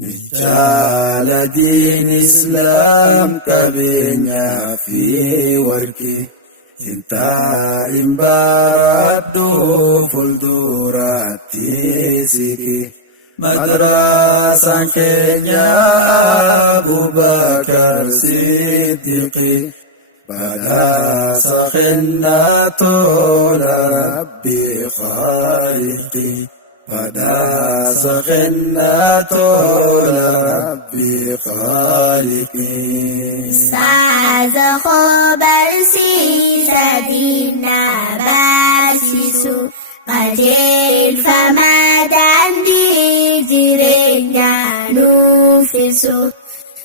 Nichaala diin Islaam qabeenyaa fi warqii intaa'in baradhu fuulduraatti siqi. Madrasaan keenya Abubakar Siddiqi. Badhaasa kennaa tola Rabbi Khaliqi. Badhaasa kennaa tola Rabbi Khaliqi. Ustaaza koo barsiisa diinaa barsiisu qajeelfamaa daandii jireenyaa nuufisu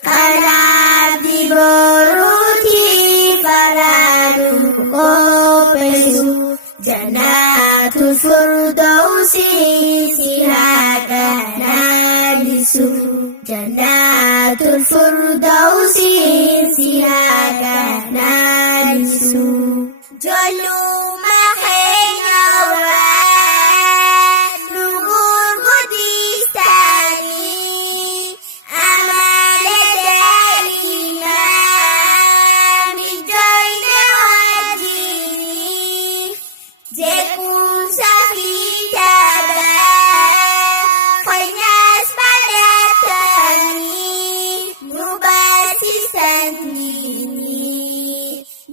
kanaaf dibooruutii faraanu qopheessu jannatul firdawsi si haqanaanisu jannatul firdawsi si haqanaanisu jolluma keenya waan nu gurguddiistanii amala daa'imman ijoollee wajjin jeequmsa fi taphaa keenyas baratanii nu barsiisan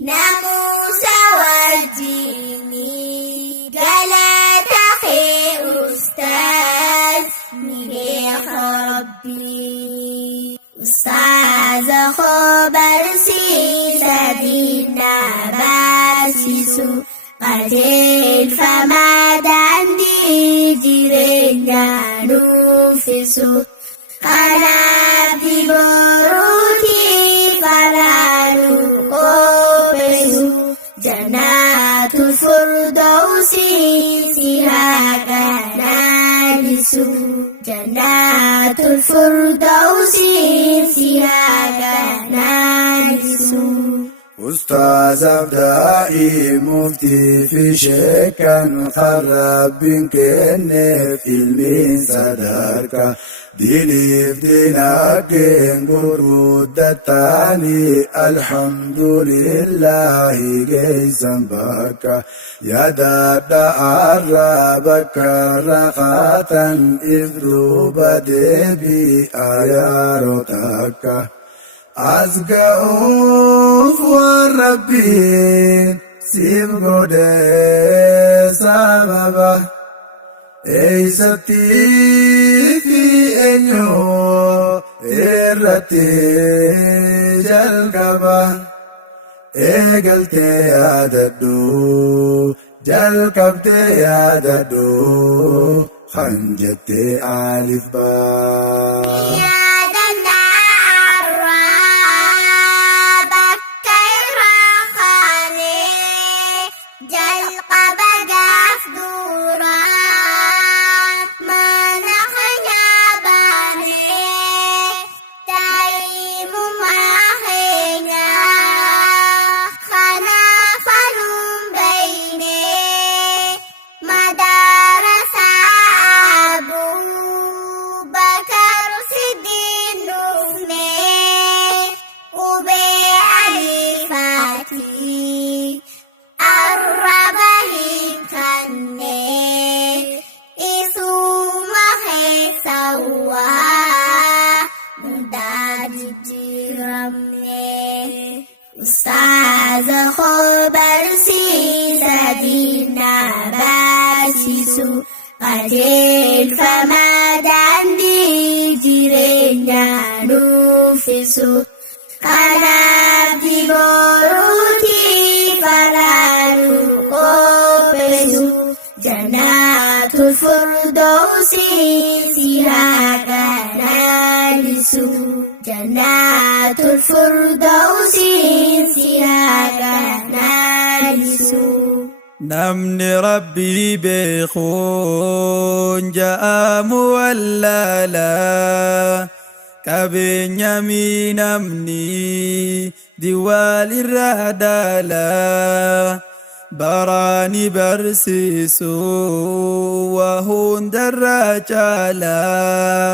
namuusa wajjini galata kee ustaaz ni beeka rabbii. Ustaaza koo barsiisa diinaa barsiisu qajeelfamaa daandii jireenyaa nuufisu kanaaf dibooruutii faraanu qopheessu jannatul firdawsi si haqanaanisu jannatul firdawsi si haqanaanisu. Ustaazaaf daa'ii muftii fi sheekan kan Rabbiin kenneef ilmiin sadarkaa diiniif diinagdeen gurguddataanii alhamdulillahi geessan bakka yaadadha arraa bakka raqaatan ifduu badeebi'a yeroo takka. Asga'uuf waan Rabbiin siif godhee sababa eeysatti fi eenyoo irratti jalqaba eegaltee yaadadhu jalqabdee yaadadhu kan jettee alif baa. Ustaaza koo barsiisa diinaa barsiisu qajeelfamaa daandii jireenyaa nuufisu kanaaf dibooruutii faraanu qopheessu jannatul firdawsi si haqanaanisu jannatul firdawsi si haqanaanisu. Namni Rabbii beekuun ja'amu wallaalaa qabeenya namni diwaal irraa daalaa baraani barsiisu waa hundarraa caalaa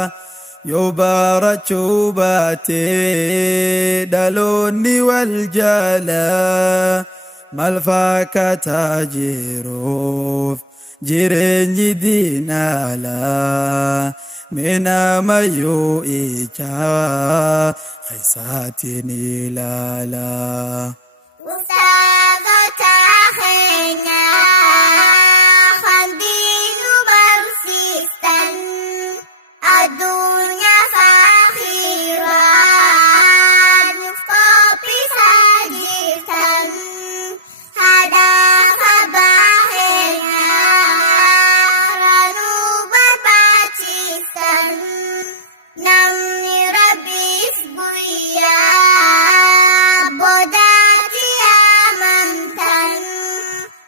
يبارك باتي دلوني والجلا ملفاك تاجروف جيرني دينالا من ميو إيجا خيساتني لالا Ustazah akhirnya Khandil bersisten Adunya fakhiran Kopi sajitan Ada kabahnya Ranu berbacitan Namni rabis buya Bodati amantan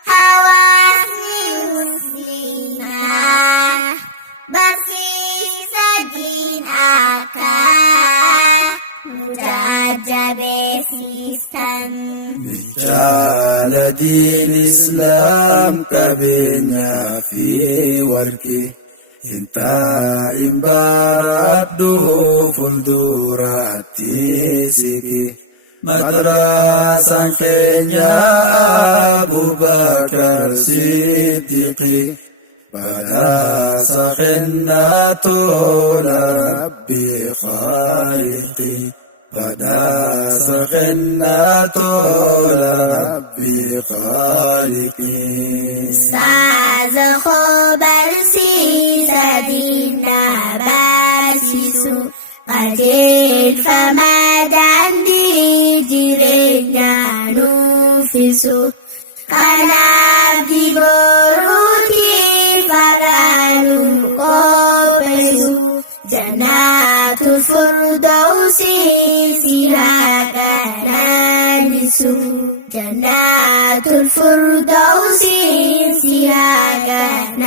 Hawasni muslimah Bersisa din akal Mujajab sistan رجال دين الإسلام كبينا في وركي انت إمبارده فلدوراتي سيكي مدرسة كينيا أبو بكر صديقي بدا سخنا طول ربي خالقي بدا سخنا طول ربي خالقي Ustazah bersisa dina basisu Qadil famadan di dirinya nufisu Kanab di boruti faralu kopesu Jannatul Firdausi silakan nisu Jannatul Firdausi silakan